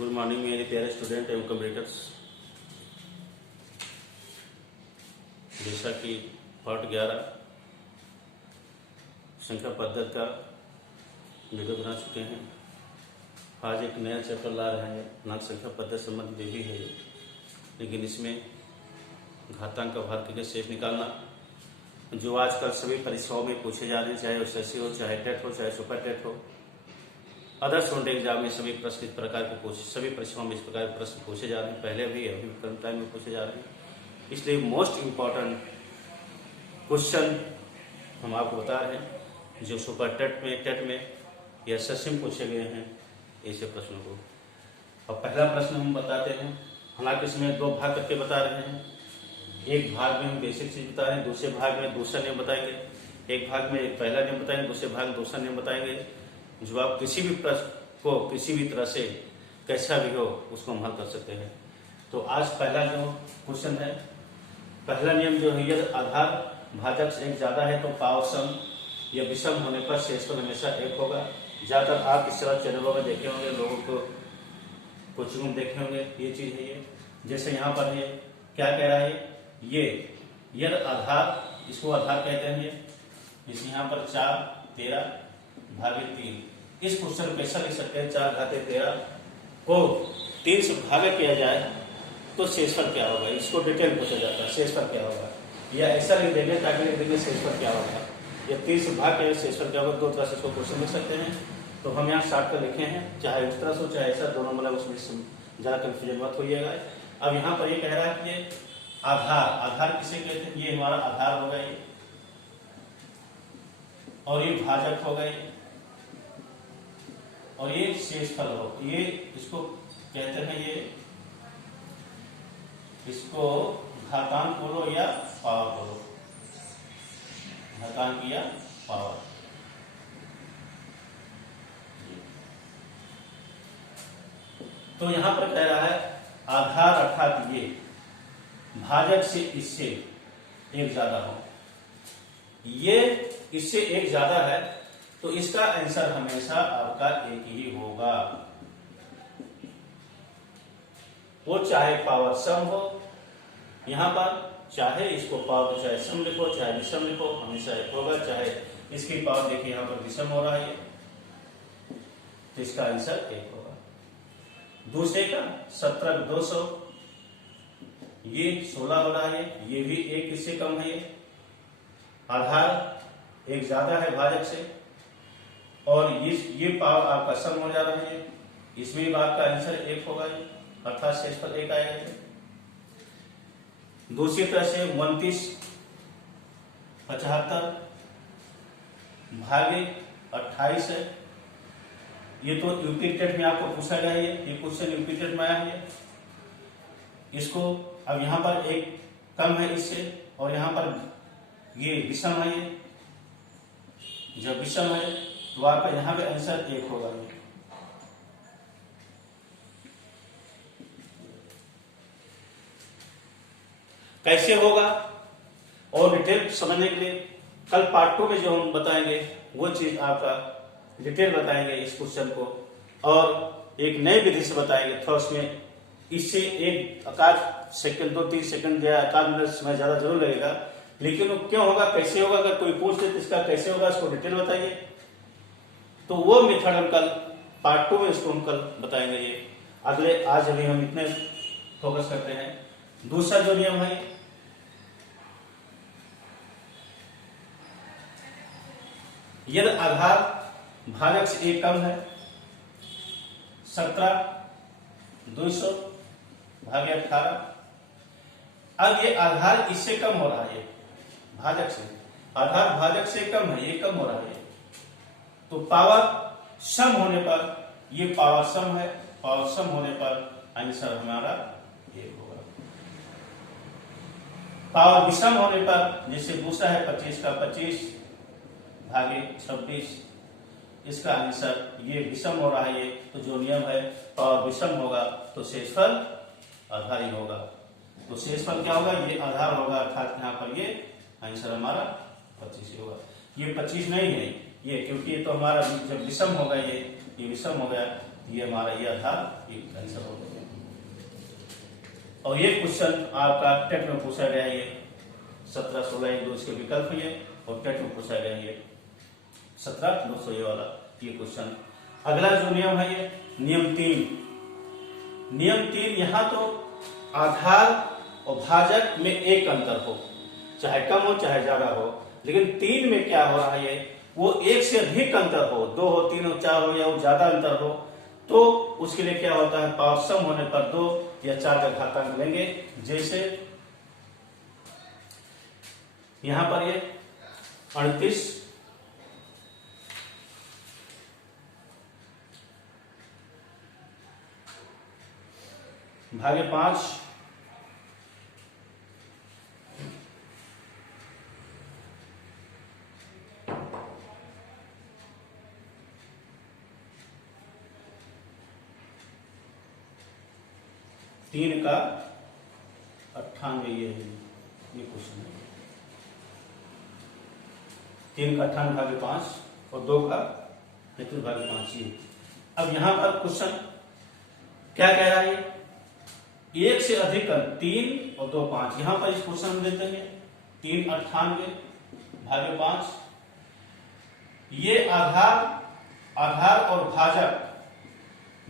Good morning मेरे प्यारे student एवं कंप्यूटर्स। जैसा कि पार्ट 11 संख्या पद्धति का वीडियो बना चुके हैं, आज एक नया चैप्टर ला रहे हैं। पूर्णांक संख्या पद्धति संबंधित भी है, लेकिन इसमें घातांक का भाग के शेष निकालना जो आजकल सभी परीक्षाओं में पूछे जा रहे हैं, चाहे एसएससी हो, चाहे टेट हो, चाहे सुपर टेट हो, अदर्स वन एग्जाम में सभी प्रश्न इस प्रकार के सभी परीक्षाओं में इस प्रकार के प्रश्न पूछे जा रहे हैं। पहले भी अभी करंट टाइम में पूछे जा रहे हैं। इसलिए मोस्ट इम्पॉर्टेंट क्वेश्चन हम आपको बता रहे हैं जो सुपर टेट में या एसएससी में पूछे गए हैं, ऐसे प्रश्नों को। और पहला प्रश्न हम बताते हैं, हालांकि इसमें दो भाग करके बता रहे हैं। एक भाग में हम बेसिक चीज बता रहे हैं, दूसरे भाग में दूसरा नियम बताएंगे। एक भाग में एक पहला नियम बताएंगे, दूसरे भाग में दूसरा नियम बताएंगे। जो आप किसी भी प्रश्न को किसी भी तरह से कैसा भी हो उसको हम हल कर सकते हैं। तो आज पहला जो क्वेश्चन है, पहला नियम जो है, यदि आधार भाजक से एक ज्यादा है तो पावर सम या विषम होने पर शेषफल हमेशा एक होगा। ज्यादातर आप इस तरह चैनलों में देखे होंगे, लोगों को कोचिंग में देखे होंगे, ये चीज है। ये जैसे यहाँ पर है, क्या कह रहा है, ये यदि आधार, इसको आधार कहते हैं। ये इस यहाँ पर 4 13 भागे 3, इस क्वेश्चन को कैसा लिख सकते हैं, 4 घाते 13 को 3 से भागा किया जाए तो शेषफल क्या होगा। इसको डिटेल पूछा जाता है, शेषफल क्या होगा, या ऐसा लिख देंगे ताकि लिख देंगे शेषफल क्या होगा, या 3 से भाग के शेषफल क्या होगा। दो तरह से इसको क्वेश्चन लिख सकते हैं। तो हम यहाँ 7 कर लिखे हैं, चाहे उस तरह से हो चाहे ऐसा, दोनों मतलब उसमें ज्यादा कंफ्यूजन मत होइएगा। अब यहाँ पर ये कह रहा है कि ये आधार किसे कहते हैं, ये हमारा आधार होगा ये, और ये भाजक होगा ये, और ये शेषफल हो, ये इसको कहते हैं, ये इसको घातांक बोलो या पावर बोलो, घातांक या पावर। तो यहां पर कह रहा है आधार अर्थात ये भाजक से इससे एक ज्यादा हो, ये इससे एक ज्यादा है तो इसका आंसर हमेशा आपका एक ही होगा। वो चाहे पावर सम हो, यहां पर चाहे इसको पावर चाहे सम लिखो चाहे विषम लिखो, हमेशा एक होगा। चाहे इसकी पावर देखिए यहां पर विषम हो रहा है तो इसका आंसर एक होगा। दूसरे का 17 200, ये 16 हो रहा है, ये भी एक इससे कम है। ये आधार एक ज्यादा है भाजक से, और ये पावर आपका सम हो जा रहा है, इसमें भी आपका आंसर एक होगा, अर्थात शेषफल एक आएगा। दूसरी तरह से 29 75 भागे 28 है। ये तो यूपी टेट में आपको पूछा गया है, ये क्वेश्चन यूपी टेट में आया है। इसको अब यहां पर एक कम है इससे, और यहां पर ये विषम है। ये जब विषम है तो आपका यहां पे आंसर एक होगा। कैसे होगा और डिटेल समझने के लिए कल पार्ट 2 में जो हम बताएंगे वो चीज आपका डिटेल बताएंगे इस क्वेश्चन को, और एक नई विधि से बताएंगे। थोड़ा उसमें इससे एक आकाश सेकंड 2-3 सेकंड या आकाश मिनट समय ज्यादा जरूर लगेगा, लेकिन वो क्यों होगा, कैसे होगा, अगर कोई पूछ दे तो इसका कैसे होगा, इसको डिटेल बताइए। तो वो मेथड हम कल पार्ट 2 में इसको हम कल बताएंगे। ये अगले आज अभी हम इतने फोकस करते हैं। दूसरा जो नियम है, यदि आधार भाजक से एक कम है, 17 200 भागे 18। अब ये आधार इससे कम हो रहा है, भाजक से, आधार भाजक से कम है, ये कम हो रहा है। तो पावर सम होने पर, ये पावर सम है, पावर सम होने पर आंसर हमारा एक होगा। पावर विषम होने पर, जैसे दूसरा है 25 का 25 भागे 26, इसका आंसर ये विषम हो रहा है। ये तो जो नियम है पावर विषम होगा तो शेषफल आधार ही होगा। तो शेषफल क्या होगा, ये आधार होगा, अर्थात यहाँ पर ये आंसर हमारा 25 होगा। ये 25 नहीं है ये, क्योंकि ये तो हमारा जब विषम होगा, ये विषम हो गया, ये हमारा ये आधार, ये आंसर हो गया। और ये क्वेश्चन आपका टेट में पूछा गया है, ये 17, 16 एक दो इसके विकल्प है, और टेट में पूछा गया है ये 17 200 ये वाला ये क्वेश्चन। अगला जो नियम है ये नियम 3। नियम 3, यहां तो आधार और भाजक में एक अंतर हो, चाहे कम हो चाहे ज्यादा हो, लेकिन 3 में क्या हो रहा है ये, वो एक से अधिक अंतर हो, 2 हो 3 हो 4 हो या वो ज्यादा अंतर हो, तो उसके लिए क्या होता है, पावर सम होने पर 2 या 4 का घातांक लेंगे। जैसे यहां पर ये 38 भागे 5 3 का 98 ये क्वेश्चन है। 3 का 98 भागे 5 और 2 का 33 भागे 5 ये। अब यहां पर क्वेश्चन क्या कह रहा है, एक से अधिक अंक 3 और 2 5। यहां पर इस क्वेश्चन में देते हैं 3 98 भागे 5, ये आधार और भाजक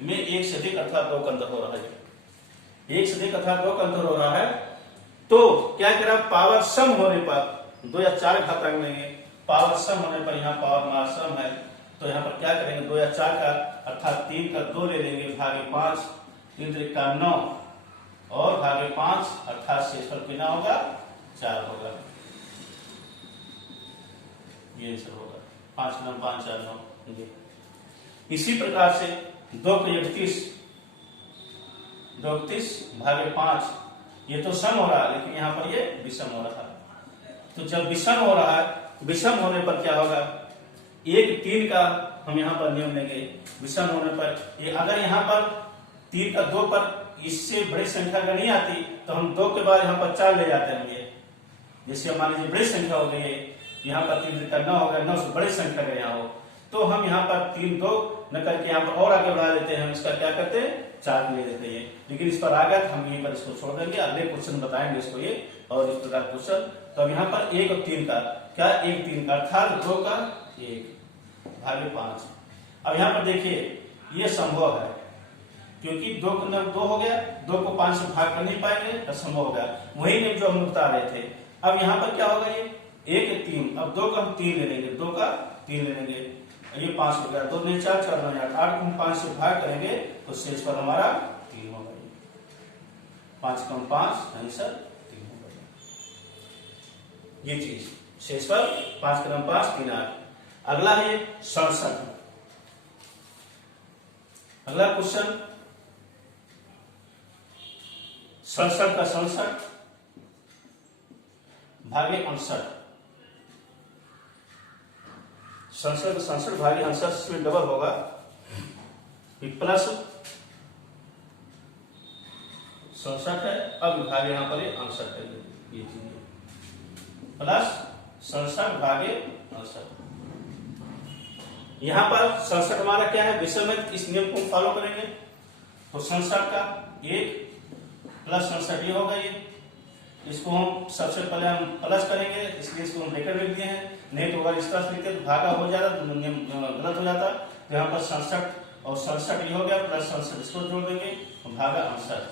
में एक से अधिक अर्थात 2 का अंतर हो रहा है, एक से अधिक अर्थात 2 का अंतर हो रहा है। तो क्या कह रहा, पावर सम होने पर 2 या 4 घातांक लेंगे। पावर सम होने पर यहाँ पावर मार सम है, तो यहाँ पर क्या करेंगे, 2 या 4 का अर्थात 3 का 2 ले लेंगे भागे 5, 3 3 का 9 और भागे 5 अर्थात शेषफल कितना होगा, 4 होगा। ये सब होगा 5 9 5 4 9। इसी प्रकार से 2 को 31 भागे 5, ये तो सम हो रहा है, लेकिन यहाँ पर ये विषम हो रहा है। तो जब विषम हो रहा है, विषम होने पर क्या होगा, 1 3 का हम यहाँ पर नियम लेंगे। विषम होने पर ये अगर यहाँ पर 3 का 2 पर इससे बड़ी संख्या अगर नहीं आती, तो हम 2 के बाद यहाँ पर 4 ले जाते होंगे। जैसे मान लीजिए बड़ी संख्या हो गई है, यहाँ पर 3 का 9 हो गया, 9 से बड़ी संख्या अगर यहाँ हो, तो हम यहाँ पर 3 2 न करके यहाँ पर और आगे बढ़ा देते हैं, हम इसका क्या करते हैं, 4 ले देते हैं। लेकिन इस पर आ गया तो हम यहीं पर इसको छोड़ देंगे, अगले क्वेश्चन बताएंगे इसको ये और इस प्रकार क्वेश्चन। तो अब यहाँ पर 1 और 3 का क्या, 1 3 का अर्थात 2 का 1 भागे 5। अब यहाँ पर देखिए ये संभव है, क्योंकि 2 का 2 हो गया, 2 को 5 से भाग कर नहीं पाएंगे तो संभव हो गया, वही नहीं जो हम बता रहे थे। अब यहाँ पर क्या होगा, ये 1 3, अब 2 का हम 3 ले लेंगे, 2 का 3 ले लेंगे, ये 5 हो गया, 2 नहीं 4 4 9 8 को हम 5 से भाग करेंगे तो शेष पर हमारा 3 होगा। 5 कम 5 आंसर 3 होगा। ये चीज शेष पर 5 कम 5 3 8। अगला है 67। अगला क्वेश्चन 67 का 67 भागे 68। 67 का 67 भागे 68 में डबल होगा, प्लस 67 है, अब भागे यहाँ पर 68 है, ये चीज प्लस 67 भागे 68। यहाँ पर 67 हमारा क्या है, विषम है, इस नियम को फॉलो करेंगे। तो 67 का 1 प्लस 67 ये होगा, ये इसको हम सबसे पहले हम प्लस करेंगे, इसलिए इसको हम लेकर लिख दिए हैं। नहीं तो अगर इस तरह से लिखते तो भागा हो जाता, तो नियम गलत हो जाता। तो यहाँ पर 67 और 67 ये हो गया, प्लस 67 इसको जोड़ देंगे, भागा 68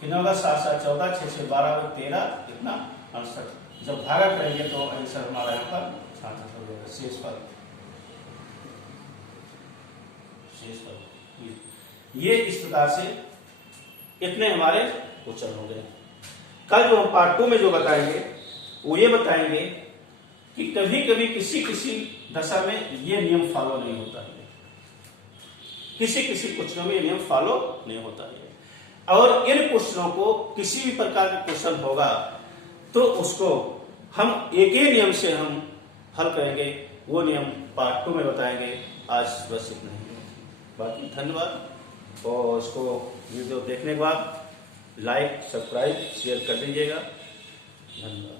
कितना होगा, 7 7 14 6 6 12 13 कितना 68। जब भागा करेंगे तो आंसर हमारा यहाँ पर 66 हो जाएगा। शेष पर ये इस प्रकार से इतने हमारे क्वेश्चन हो गए। कल जो हम पार्ट 2 में जो बताएंगे वो ये बताएंगे कि कभी कभी किसी किसी दशा में ये नियम फॉलो नहीं होता है, किसी किसी क्वेश्चनों में ये नियम फॉलो नहीं होता है, और इन क्वेश्चनों को किसी भी प्रकार का क्वेश्चन होगा तो उसको हम एक ही नियम से हम हल करेंगे। वो नियम पार्ट 2 में बताएंगे। आज बस इतना ही, बाकी धन्यवाद। और उसको वीडियो देखने के बाद लाइक सब्सक्राइब शेयर कर दीजिएगा। धन्यवाद।